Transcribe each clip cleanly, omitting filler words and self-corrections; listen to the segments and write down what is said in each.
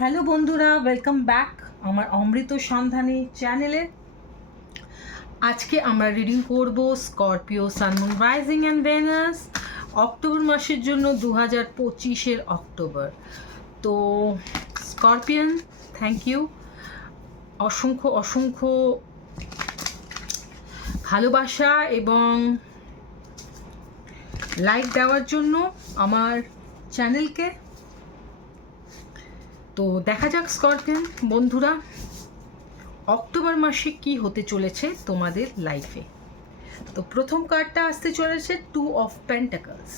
Hello বন্ধুরা, welcome back আমার অমৃত সন্ধানী চ্যানেলে। আজকে আমরা রিডিং করব Scorpio sun moon rising and Venus October মাসের জন্য 2025-এর অক্টোবর। তো স্করপিয়ান, থ্যাংক ইউ, অসংখ্য অসংখ্য ভালোবাসা এবং লাইক দেওয়ার জন্য আমার চ্যানেলকে। তো দেখা যাক স্করপিয়ান বন্ধুরা, অক্টোবর মাসে কি হতে চলেছে তোমাদের লাইফে। তো প্রথম কার্ডটা আসতে চলেছে টু অফ পেন্টাকলস।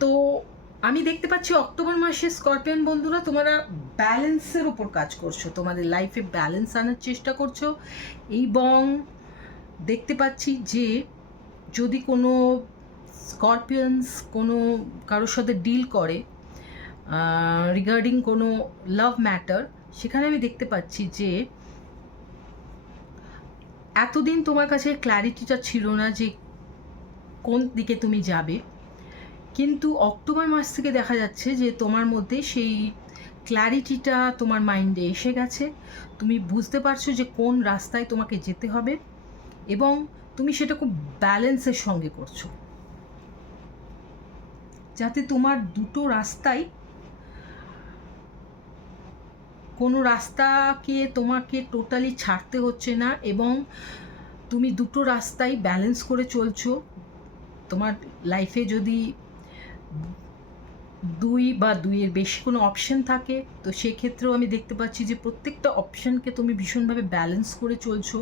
তো আমি দেখতে পাচ্ছি অক্টোবর মাসে স্করপিয়ান বন্ধুরা তোমরা ব্যালেন্সের উপর কাজ করছো, তোমাদের লাইফে ব্যালেন্স আনার চেষ্টা করছো। এবং দেখতে পাচ্ছি যে যদি কোনো স্করপিয়ানস কোনো কারোর সাথে ডিল করে রিগার্ডিং কোনো লাভ ম্যাটার, সেখানে আমি দেখতে পাচ্ছি যে এতদিন তোমার কাছে ক্ল্যারিটিটা ছিল না যে কোন দিকে তুমি যাবে, কিন্তু অক্টোবর মাস থেকে দেখা যাচ্ছে যে তোমার মধ্যে সেই ক্ল্যারিটিটা তোমার মাইন্ডে এসে গেছে। তুমি বুঝতে পারছো যে কোন রাস্তায় তোমাকে যেতে হবে এবং তুমি সেটা খুব ব্যালেন্সের সঙ্গে করছো, যাতে তোমার দুটো রাস্তাই, কোনো রাস্তাকে তোমাকে টোটালি ছাড়তে হচ্ছে না এবং তুমি দুটো রাস্তাই ব্যালেন্স করে চলছো। তোমার লাইফে যদি দুই বা দুইয়ের বেশি কোনো অপশন থাকে, তো সেক্ষেত্রেও আমি দেখতে পাচ্ছি যে প্রত্যেকটা অপশানকে তুমি ভীষণভাবে ব্যালেন্স করে চলছো।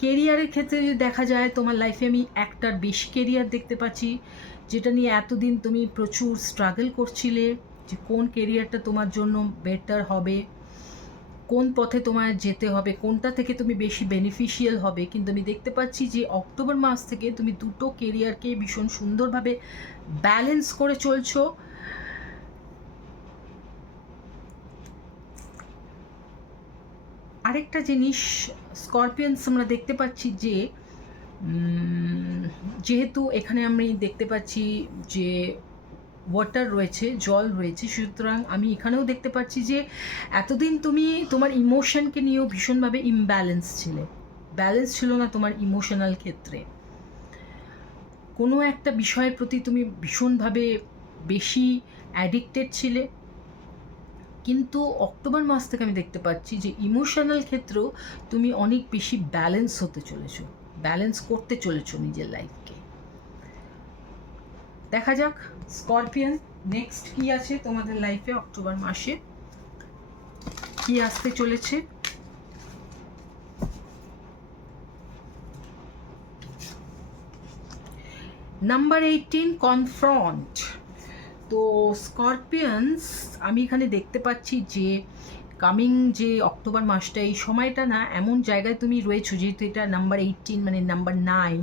কেরিয়ারের ক্ষেত্রে যদি দেখা যায়, তোমার লাইফে আমি একটার বেশি কেরিয়ার দেখতে পাচ্ছি, যেটা নিয়ে এতদিন তুমি প্রচুর স্ট্রাগল করছিলে যে কোন কেরিয়ারটা তোমার জন্য বেটার হবে, কোন পথে তোমায় যেতে হবে, কোনটা থেকে তুমি বেশি বেনিফিশিয়াল হবে। কিন্তু আমি দেখতে পাচ্ছি যে অক্টোবর মাস থেকে তুমি দুটো কেরিয়ারকে ভীষণ সুন্দরভাবে ব্যালেন্স করে চলছো। আরেকটা জিনিস স্করপিয়ানস আমরা দেখতে পাচ্ছি যে যেহেতু এখানে আমি দেখতে পাচ্ছি যে ওয়াটার রয়েছে, জল রয়েছে, সুতরাং আমি এখানেও দেখতে পাচ্ছি যে এতদিন তুমি তোমার ইমোশনকে নিয়েও ভীষণভাবে ইমব্যালেন্স ছিলে, ব্যালেন্স ছিল না তোমার ইমোশনাল ক্ষেত্রে। কোনো একটা বিষয়ের প্রতি তুমি ভীষণভাবে বেশি অ্যাডিক্টেড ছিলে, কিন্তু অক্টোবর মাস থেকে আমি দেখতে পাচ্ছি যে ইমোশনাল ক্ষেত্রেও তুমি অনেক বেশি ব্যালেন্স হতে চলেছো, ব্যালেন্স করতে চলেছো নিজের লাইফকে। দেখা যাক স্করপিয়ান নেক্সট কি আছে তোমাদের লাইফে, অক্টোবর মাসে কি আসতে চলেছে। Number 18 confront. তো স্করপিয়ানস, আমি এখানে দেখতে পাচ্ছি যে কামিং যে অক্টোবর মাসটা, এই সময়টা না এমন জায়গায় তুমি রয়েছো, যেহেতু এটা নাম্বার 18 মানে নাম্বার 9,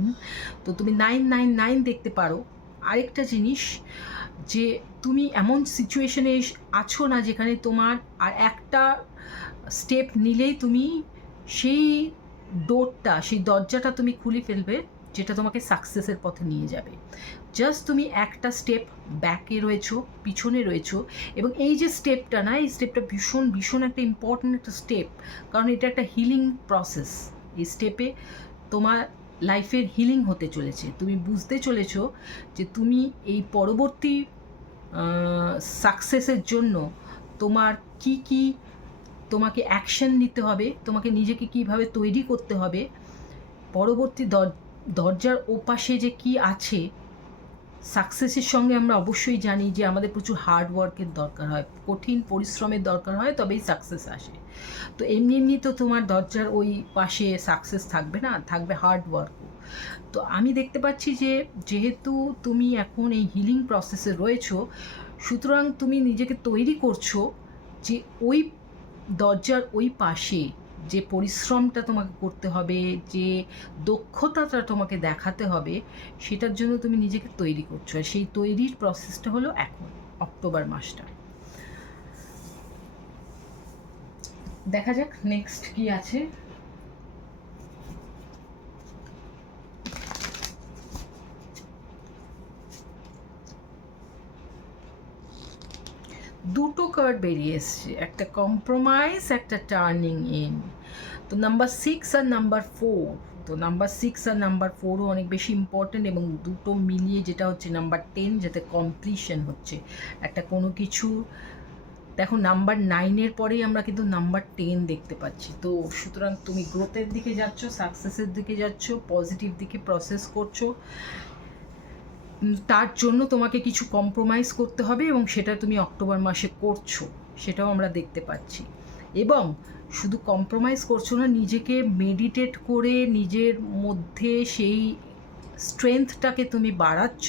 তো তুমি 999 দেখতে পারো। আরেকটা জিনিস যে তুমি এমন সিচুয়েশনে আছো না যেখানে তোমার আর একটা স্টেপ নিলেই তুমি সেই ডোরটা, সেই দরজাটা তুমি খুলে ফেলবে, যেটা তোমাকে সাকসেসের পথে নিয়ে যাবে। জাস্ট তুমি একটা স্টেপ ব্যাকে রয়েছো, পিছনে রয়েছো, এবং এই যে স্টেপটা না, এই স্টেপটা ভীষণ ভীষণ একটা ইম্পর্ট্যান্ট একটা স্টেপ, কারণ এটা একটা হিলিং প্রসেস। এই স্টেপে তোমার লাইফের হিলিং হতে চলেছে। তুমি বুঝতে চলেছো যে তুমি এই পরবর্তী সাকসেসের জন্য তোমার কি কি তোমাকে অ্যাকশন নিতে হবে, তোমাকে নিজেকে কিভাবে তৈরি করতে হবে, পরবর্তী দরজার ওপাশে যে কি আছে। সাকসেসের সঙ্গে আমরা অবশ্যই জানি যে আমাদের প্রচুর হার্ড ওয়ার্কের দরকার হয়, কঠিন পরিশ্রমের দরকার হয়, তবেই সাকসেস আসে। তো এমনি এমনি তো তোমার দরজার ওই পাশে সাকসেস থাকবে না, থাকবে হার্ড ওয়ার্কও। তো আমি দেখতে পাচ্ছি যে যেহেতু তুমি এখন এই হিলিং প্রসেসে রয়েছো, সুতরাং তুমি নিজেকে তৈরি করছো যে ওই দরজার ওই পাশে যে পরিশ্রমটা তোমাকে করতে হবে, যে দক্ষতাটা তোমাকে দেখাতে হবে, সেটার জন্য তুমি নিজেকে তৈরি করছো। আর সেই তৈরির প্রসেসটা হলো এখন অক্টোবর মাসটা। দেখা যাক নেক্সট কি আছে। দুটো কার্ড বেরিয়ে এসছে, একটা কম্প্রোমাইজ, একটা টার্নিং ইন। তো নাম্বার 6 আর নাম্বার 4, তো নাম্বার 6 আর নাম্বার 4ও অনেক বেশি ইম্পর্টেন্ট, এবং দুটো মিলিয়ে যেটা হচ্ছে নাম্বার 10, যাতে কমপ্লিশন হচ্ছে একটা কোনো কিছু। দেখো নাম্বার 9-এর পরেই আমরা কিন্তু নাম্বার 10 দেখতে পাচ্ছি। তো সুতরাং তুমি গ্রোথের দিকে যাচ্ছ, সাকসেসের দিকে যাচ্ছ, পজিটিভ দিকে প্রসেস করছো। তার জন্য তোমাকে কিছু কম্প্রোমাইজ করতে হবে, এবং সেটা তুমি অক্টোবর মাসে করছো, সেটাও আমরা দেখতে পাচ্ছি। এবং শুধু কম্প্রোমাইজ করছো না, নিজেকে মেডিটেট করে নিজের মধ্যে সেই স্ট্রেংথটাকে তুমি বাড়াচ্ছ,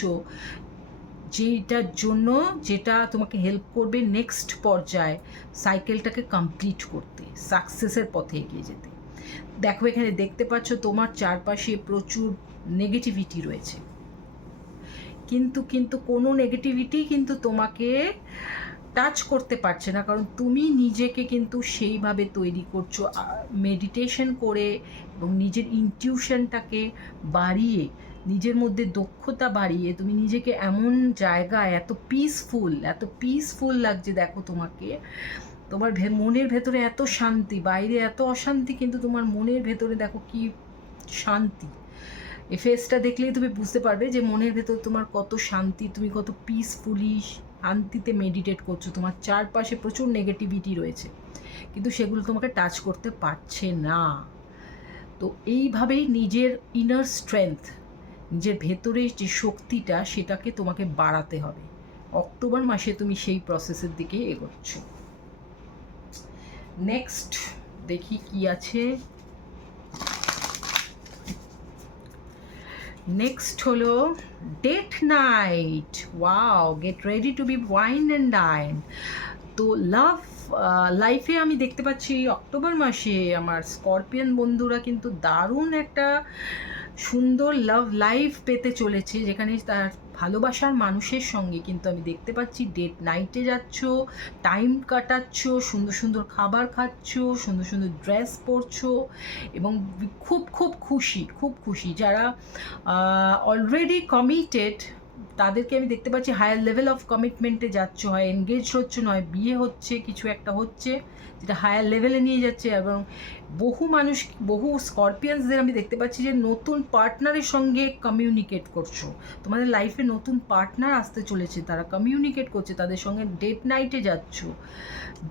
যেটার জন্য যেটা তোমাকে হেল্প করবে নেক্সট পর্যায়ে সাইকেলটাকে কমপ্লিট করতে, সাকসেসের পথে এগিয়ে যেতে। দেখো এখানে দেখতে পাচ্ছ তোমার চারপাশে প্রচুর নেগেটিভিটি রয়েছে, কিন্তু কোনো নেগেটিভিটি কিন্তু তোমাকে টাচ করতে পারছে না, কারণ তুমি নিজেকে কিন্তু সেইভাবে তৈরি করছো মেডিটেশন করে, এবং নিজের ইনটিউশনটাকে বাড়িয়ে, নিজের মধ্যে দক্ষতা বাড়িয়ে তুমি নিজেকে এমন জায়গায় এত পিসফুল লাগছে। দেখো তোমাকে, তোমার মনের ভেতরে এত শান্তি, বাইরে এত অশান্তি, কিন্তু তোমার মনের ভেতরে দেখো কি শান্তি। এই ফেসটা দেখলেই তুমি বুঝতে পারবে যে মনের ভেতর তোমার কত শান্তি, তুমি কত পিসফুলি শান্তিতে মেডিটেট করছো। তোমার চারপাশে প্রচুর নেগেটিভিটি রয়েছে, কিন্তু সেগুলো তোমাকে টাচ করতে পারছে না। তো এইভাবেই নিজের ইনার স্ট্রেংথ, নিজের ভেতরে যে শক্তিটা, সেটাকে তোমাকে বাড়াতে হবে। অক্টোবর মাসে তুমি সেই প্রসেসের দিকে এগোচ্ছ। নেক্সট দেখি কি আছে। নেক্সট হলো date night. Wow, get ready to be wine and dine. তো লাইফে আমি দেখতে পাচ্ছি অক্টোবর মাসে আমার স্করপিয়ান বন্ধুরা কিন্তু দারুণ একটা সুন্দর লাভ লাইফ পেতে চলেছে, যেখানে তার ভালোবাসার মানুষের সঙ্গে কিন্তু আমি দেখতে পাচ্ছি ডেট নাইটে যাচ্ছ, টাইম কাটাচ্ছ, সুন্দর সুন্দর খাবার খাচ্ছ, সুন্দর সুন্দর ড্রেস পরছো, এবং খুব খুশি। যারা অলরেডি কমিটেড, তাদেরকে আমি দেখতে পাচ্ছি হায়ার লেভেল অফ কমিটমেন্টে যাচ্ছ, হয় এনগেজ হচ্ছে, নয় বিয়ে হচ্ছে, কিছু একটা হচ্ছে যেটা হায়ার লেভেলে নিয়ে যাচ্ছে। এবং বহু স্করপিয়ানসদের আমি দেখতে পাচ্ছি যে নতুন পার্টনারের সঙ্গে কমিউনিকেট করছো, তোমাদের লাইফে নতুন পার্টনার আসতে চলেছে, তারা কমিউনিকেট করছে, তাদের সঙ্গে ডেট নাইটে যাচ্ছ।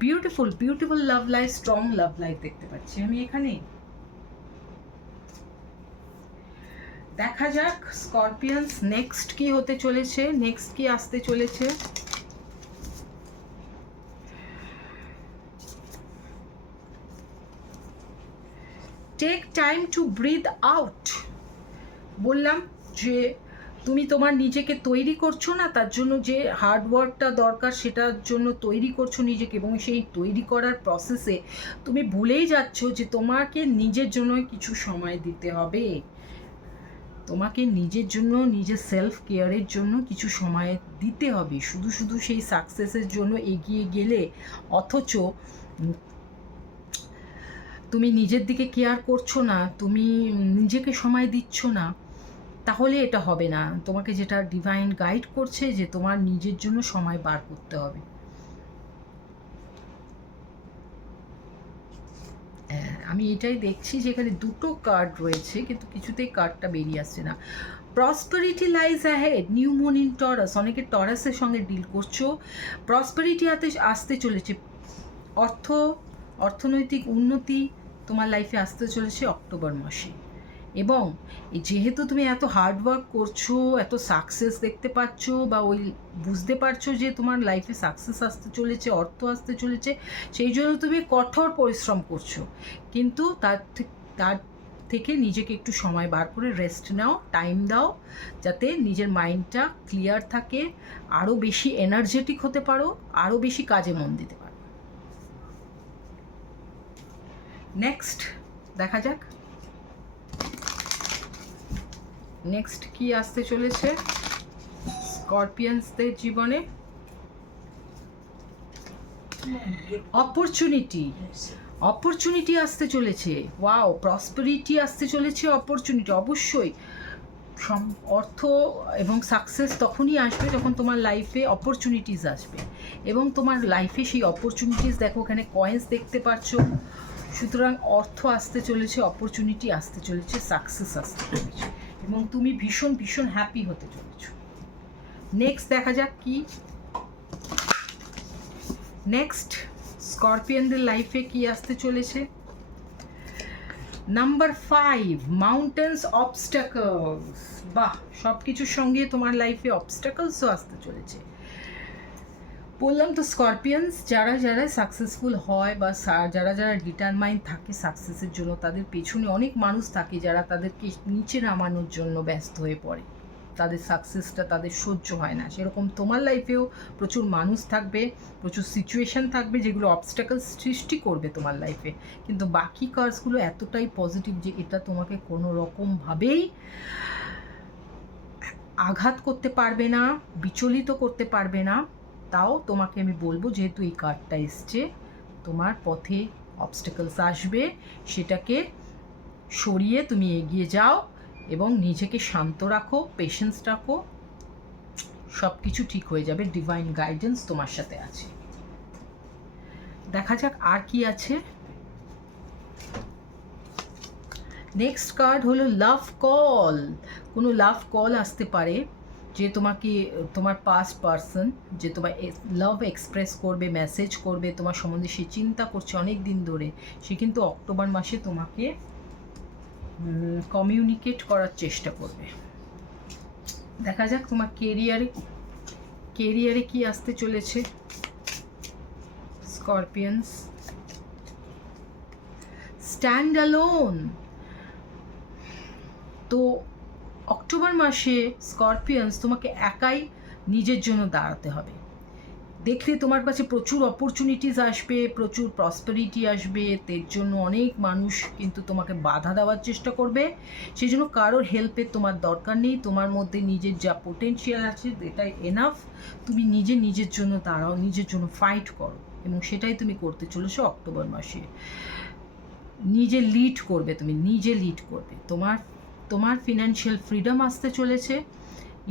Beautiful love life, strong love life দেখতে পাচ্ছি আমি এখানে। দেখা যাক স্করপিয়ানস নেক্সট কি হতে চলেছে, নেক্সট কি আসতে চলেছে। Take time to breathe out. বললাম যে তুমি তোমার নিজেকে তৈরি করছো না, তার জন্য যে হার্ডওয়ার্কটা দরকার সেটার জন্য তৈরি করছো নিজেকে, এবং সেই তৈরি করার প্রসেসে তুমি ভুলেই যাচ্ছ যে তোমাকে নিজের জন্য কিছু সময় দিতে হবে, তোমাকে নিজের জন্য, নিজের সেলফ কেয়ারের জন্য কিছু সময় দিতে হবে। শুধু সেই সাকসেসের জন্য এগিয়ে গেলে, অথচ তুমি নিজের দিকে কেয়ার করছো না, তুমি নিজেকে সময় দিচ্ছ না, তাহলে এটা হবে না। তোমাকে যেটা ডিভাইন গাইড করছে যে তোমার নিজের জন্য সময় বার করতে হবে। আমি এটাই দেখছি যে এখানে দুটো কার্ড রয়েছে, কিন্তু কিছুতেই কার্ডটা বেরিয়ে আসছে না। Prosperity lies ahead, new moon in Taurus. অনেকে টরাসের সঙ্গে ডিল করছো, প্রসপারিটি আসতে চলেছে, অর্থনৈতিক উন্নতি তোমার লাইফে আসতে চলেছে অক্টোবর মাসে। এবং যেহেতু তুমি এত হার্ডওয়ার্ক করছো, এত সাকসেস দেখতে পাচ্ছ, বা ওই বুঝতে পারছো যে তোমার লাইফে সাকসেস আসতে চলেছে, অর্থ আসতে চলেছে, সেই জন্য তুমি কঠোর পরিশ্রম করছো, কিন্তু তার থেকে নিজেকে একটু সময় বার করে রেস্ট নাও, টাইম দাও, যাতে নিজের মাইন্ডটা ক্লিয়ার থাকে, আরও বেশি এনার্জেটিক হতে পারো, আরও বেশি কাজে মন দিতে পারো। নেক্সট দেখা যাক নেক্সট কি আসতে চলেছে স্করপিয়ানসদের জীবনে। অপরচুনিটি আসতে চলেছে। ওয়াও, প্রসপারিটি আসতে চলেছে, অপরচুনিটি। অবশ্যই অর্থ এবং সাকসেস তখনই আসবে যখন তোমার লাইফে অপরচুনিটিস আসবে, এবং তোমার লাইফে সেই অপরচুনিটিস, দেখো ওখানে কয়েন্স দেখতে পাচ্ছ, সুতরাং অর্থ আসতে চলেছে, অপরচুনিটি আসতে চলেছে, সাকসেস আসতে চলেছে, এবং তুমি ভীষণ ভীষণ হ্যাপি হতে চলেছো। নেক্সট দেখা যাক কি নেক্সট স্করপিয়ানদের লাইফে কি আসতে চলেছে। Number 5, mountains obstacles. বাহ, সব কিছুর সঙ্গে তোমার লাইফে অবস্টাকলসও আসতে চলেছে। বললাম তো স্করপিয়ানস যারা যারা সাকসেসফুল হয় বা যারা যারা ডিটারমাইন থাকে সাকসেসের জন্য, তাদের পেছনে অনেক মানুষ থাকে যারা তাদেরকে নিচে নামানোর জন্য ব্যস্ত হয়ে পড়ে, তাদের সাকসেসটা তাদের সহ্য হয় না। সেরকম তোমার লাইফেও প্রচুর মানুষ থাকবে, প্রচুর সিচুয়েশান থাকবে যেগুলো অবস্টাকল সৃষ্টি করবে তোমার লাইফে, কিন্তু বাকি কাজগুলো এতটাই পজিটিভ যে এটা তোমাকে কোনো রকমভাবেই আঘাত করতে পারবে না, বিচলিত করতে পারবে না। তাও তোমাকে আমি বলবো, যেহেতু এই কার্ডটা এসছে, তোমার পথে অবস্টাকলস আসবে, সেটাকে সরিয়ে তুমি এগিয়ে যাও এবং নিজেকে শান্ত রাখো, পেশেন্স রাখো, সব কিছু ঠিক হয়ে যাবে। ডিভাইন গাইডেন্স তোমার সাথে আছে। দেখা যাক আর কি আছে। নেক্সট কার্ড হলো লাভ কল। কোনো লাভ কল আসতে পারে যে তোমাকে, তোমার পাস্ট পারসন যে তোমার লাভ এক্সপ্রেস করবে, মেসেজ করবে, তোমার সম্বন্ধে সে চিন্তা করছে অনেক দিন ধরে, সে কিন্তু অক্টোবর মাসে তোমাকে কমিউনিকেট করার চেষ্টা করবে। দেখা যাক তোমার কেরিয়ারে কি আসতে চলেছে স্করপিয়ানস। Stand alone. তো অক্টোবর মাসে স্করপিয়ানস তোমাকে একাই নিজের জন্য দাঁড়াতে হবে। দেখলে তোমার কাছে প্রচুর অপরচুনিটিস আসবে, প্রচুর প্রসপারিটি আসবে, এর জন্য অনেক মানুষ কিন্তু তোমাকে বাধা দেওয়ার চেষ্টা করবে। সেই জন্য কারোর হেল্পের তোমার দরকার নেই, তোমার মধ্যে নিজের যা পোটেনশিয়াল আছে এটাই এনাফ। তুমি নিজের জন্য দাঁড়াও, নিজের জন্য ফাইট করো, এবং সেটাই তুমি করতে চলেছো অক্টোবর মাসে। নিজে লিড করবে, তুমি নিজে লিড করবে। তোমার ফিনান্সিয়াল ফ্রিডম আসতে চলেছে,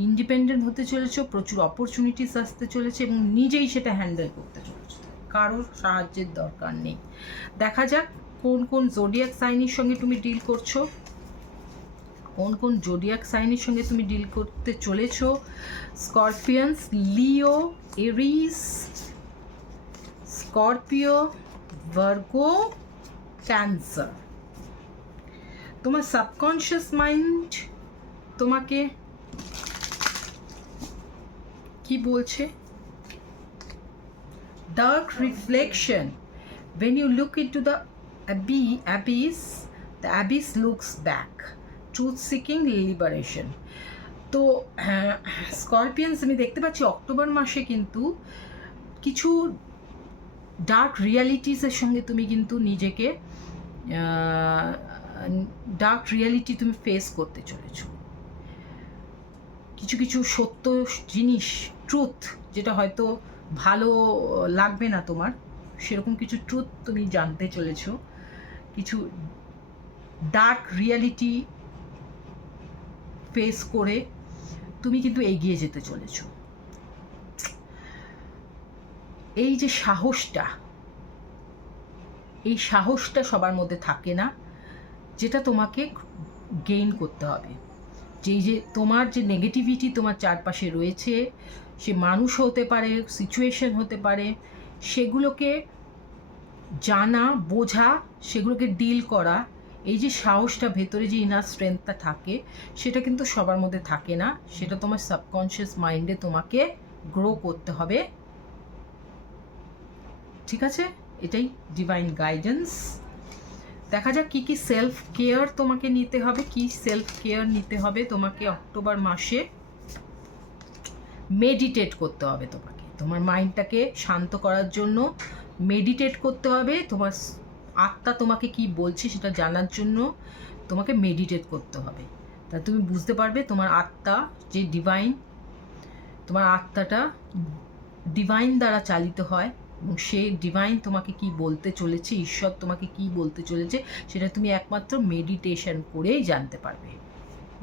ইন্ডিপেন্ডেন্ট হতে চলেছো, প্রচুর অপরচুনিটিস আসতে চলেছে, এবং নিজেই সেটা হ্যান্ডেল করতে চলেছো, কারোর সাহায্যের দরকার নেই। দেখা যাক কোন কোন জোডিয়াক সাইনের সঙ্গে তুমি ডিল করছো, কোন কোন জোডিয়াক সাইনের সঙ্গে তুমি ডিল করতে চলেছো স্করপিয়ানস। লিও, এরিস, স্করপিও, ভার্গো, ক্যান্সার। তোমার সাবকনশিয়াস মাইন্ড তোমাকে কি বলছে? Dark reflection. When you look into the abyss, the abyss looks back. Truth seeking, liberation. তো স্করপিয়ানস আমি দেখতে পাচ্ছি অক্টোবর মাসে কিন্তু কিছু ডার্ক রিয়ালিটিসের সঙ্গে তুমি কিন্তু নিজেকে ডার্ক রিয়ালিটি তুমি ফেস করতে চলেছো। কিছু কিছু সত্য জিনিস, ট্রুথ, যেটা হয়তো ভালো লাগবে না তোমার, সেরকম কিছু ট্রুথ তুমি জানতে চলেছো। কিছু ডার্ক রিয়ালিটি ফেস করে তুমি কিন্তু এগিয়ে যেতে চলেছো। এই যে সাহসটা সবার মধ্যে থাকে না, যেটা তোমাকে গেইন করতে হবে। যে তোমার যে নেগেটিভিটি তোমার চারপাশে রয়েছে, সে মানুষ হতে পারে, সিচুয়েশন হতে পারে, সেগুলোকে জানা, বোঝা, সেগুলোকে ডিল করা, এই যে সাহসটা, ভেতরে যে ইনার স্ট্রেংথটা থাকে, সেটা কিন্তু সবার মধ্যে থাকে না। সেটা তোমার সাবকনশিয়াস মাইন্ডে তোমাকে গ্রো করতে হবে। ঠিক আছে, এটাই ডিভাইন গাইডেন্স। দেখা যাক কী কী সেলফ কেয়ার তোমাকে নিতে হবে, কি সেলফ কেয়ার নিতে হবে তোমাকে অক্টোবর মাসে। মেডিটেট করতে হবে তোমাকে, তোমার মাইন্ডটাকে শান্ত করার জন্য মেডিটেট করতে হবে। তোমার আত্মা তোমাকে কি বলছে সেটা জানার জন্য তোমাকে মেডিটেট করতে হবে। তা তুমি বুঝতে পারবে তোমার আত্মা যে ডিভাইন, তোমার আত্মাটা ডিভাইন দ্বারা চালিত হয়, এবং সেই ডিভাইন তোমাকে কি বলতে চলেছে, ঈশ্বর তোমাকে কি বলতে চলেছে, সেটা তুমি একমাত্র মেডিটেশন করেই জানতে পারবে।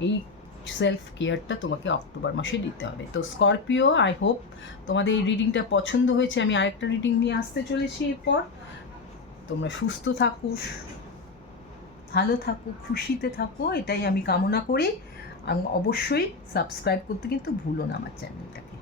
এই সেলফ কেয়ারটা তোমাকে অক্টোবর মাসে দিতে হবে। তো স্করপিও, আই হোপ তোমাদের এই রিডিংটা পছন্দ হয়েছে। আমি আরেকটা রিডিং নিয়ে আসতে চলেছি এরপর। তোমরা সুস্থ থাকো, ভালো থাকো, খুশিতে থাকো, এটাই আমি কামনা করি। অবশ্যই সাবস্ক্রাইব করতে কিন্তু ভুলো না আমার চ্যানেলটাকে।